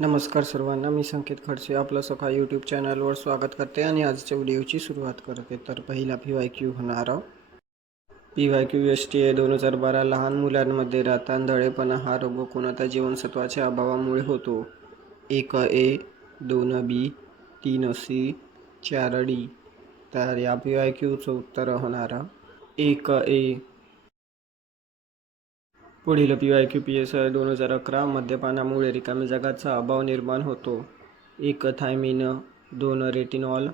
नमस्कार सर्वांना मी संकेत खडसे आपलं सखा यूट्यूब चॅनलवर स्वागत करते आणि आजच्या व्हिडिओची सुरुवात करते. तर पहिला पी वाय क्यू होणार P Y Q S T A दोन हजार बारा लहान मुलांमध्ये रातांधळेपणा हा रोग कोणत्या जीवनसत्वाच्या अभावामुळे होतो? एक ए दोन बी तीन सी चार डी तर या पी वाय क्यूचं उत्तर होणार एक ए पुढील P Y Q P S I दोन हजार अकरा मद्यपानामुळे रिकाम्या जगाचा अभाव निर्माण होतो. एक थायमिन दोन रेटिनॉल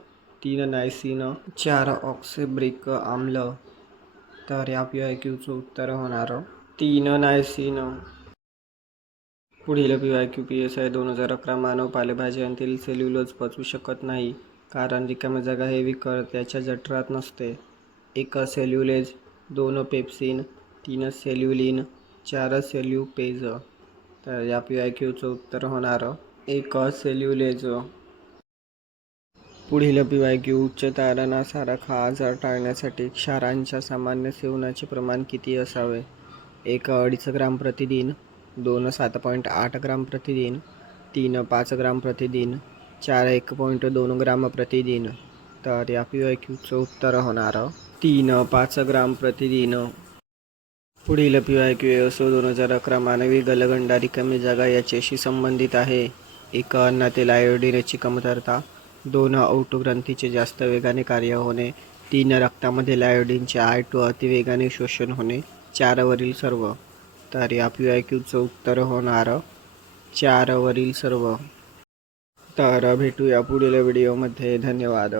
तीन नायसिन चार ऑक्सिब्रिक आम्ल. तर या पी वाय क्यूचं उत्तर होणार तीन नायसिन. पुढील P Y Q P S I दोन हजार अकरा मानव पालेभाज्यांतील सेल्युलोज पचवू शकत नाही कारण रिकाम्या जागा हे विकर त्याच्या जठरात नसते. एक सेल्युलेज दोन पेप्सिन तीन सेल्युलिन चार सेल्युपेज तर या पी आय क्यूचं उत्तर होणार एक सेल्युलेज पुढील पी वाय क्यू उच्च तारणासारख हा आजार टाळण्यासाठी क्षारांच्या सामान्य सेवनाचे प्रमाण किती असावे? एक अडीच ग्राम प्रतिदिन दोन सात पॉईंट आठ ग्राम प्रतिदिन तीन पाच ग्राम प्रतिदिन चार एक पॉईंट दोन ग्राम प्रतिदिन. तर या पी वाय क्यूचं उत्तर होणार तीन पाच ग्राम प्रतिदिन. पुढील पी वाय क्यू एसओ दोन हजार अकरा मानवी गलगंडा रिकामी जागा याच्याशी संबंधित आहे. एक अन्नातील आयोडिनची कमतरता दोन औटग्रंथीचे जास्त वेगाने कार्य होणे तीन रक्तामधील आयोडीनचे आय टू अतिवेगाने शोषण होणे चारवरील सर्व. तर या पी आय क्यूचं उत्तर होणार चारवरील सर्व. तर भेटूया पुढील व्हिडिओमध्ये. धन्यवाद.